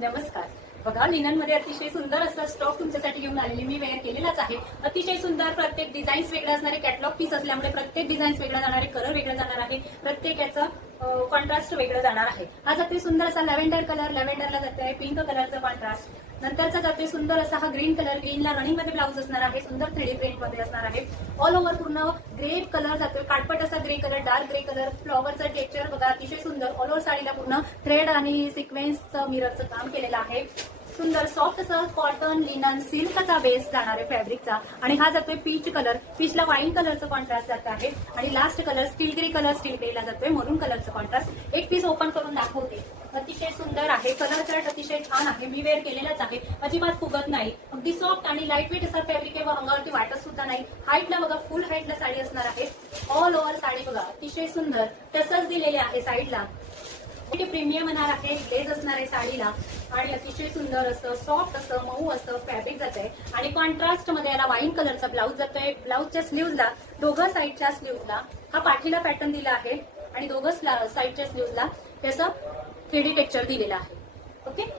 नमस्कार. बघा, लिनन मध्ये अतिशय सुंदर असा स्टॉक तुमच्यासाठी घेऊन आलेली मी वेअर केलेलाच आहे. अतिशय सुंदर, प्रत्येक डिझाईन्स वेगळे असणारे, कॅटलॉग पीस असल्यामुळे प्रत्येक डिझाईन्स वेगळा जाणार आहे, कलर वेगळा जाणार आहे, प्रत्येक याचा कॉन्ट्रास्ट वेगळं जाणार आहे. हा जाते सुंदर असा लॅव्हेंडर कलर, लॅव्हेंडरला जाते पिंक कलरचा कॉन्ट्रास्ट. नंतरचा जाते सुंदर असा हा ग्रीन कलर, ग्रीनला रनिंग मध्ये ब्लाऊज असणार आहे, सुंदर 3D प्रिंट मध्ये असणार आहे. ऑल ओव्हर पूर्ण ग्रे कलर जातोय, काटपट असा grey colour, dark grey colour, फ्लॉवरचं टेक्स्चर बघा अतिशय सुंदर. ऑल ओव्हर साडीला पूर्ण थ्रेड आणि सिक्वेन्सचं मिररचं काम केलेलं आहे. सुंदर सॉफ्ट असं कॉटन लिनन सिल्कचा बेस जाणार आहे फॅब्रिकचा. आणि हा जातोय पीच कलर, पीचला वाईन कलरचं कॉन्ट्रास्ट जात आहे. आणि last colour steel grey colour, steel ग्रेला जातोय मरून कलरचं कॉन्ट्रास्ट. एक पीस ओपन करून दाखवते. अतिशय सुंदर आहे, कलर चार्ट अतिशय छान आहे, मी वेअर केलेलाच आहे, अजिबात फुगत नाही, अगदी सॉफ्ट आणि लाईट वेट असा फॅब्रिक आहे व अंगावरती वाटत सुद्धा नाही. हाईटला बघा फुल हाईटला साडी असणार आहे. ऑल ओव्हर साडी बघा अतिशय सुंदर तसंच दिलेले आहे साईडला. प्रीमियम येणार आहे, ग्लेज असणार आहे साडीला. आणि अतिशय सुंदर असं सॉफ्ट असं मऊ असं फॅब्रिक जात आहे. आणि कॉन्ट्रास्ट मध्ये याला वाईन कलरचा ब्लाऊज जातोय. ब्लाऊजच्या स्लीव्हजला, दोघं साईडच्या स्लीव्हजला हा पाठीला पॅटर्न दिला आहे आणि दोघं साईडच्या स्लीव्हजला त्याचं 3D टेक्स्चर दिलेलं आहे. ओके.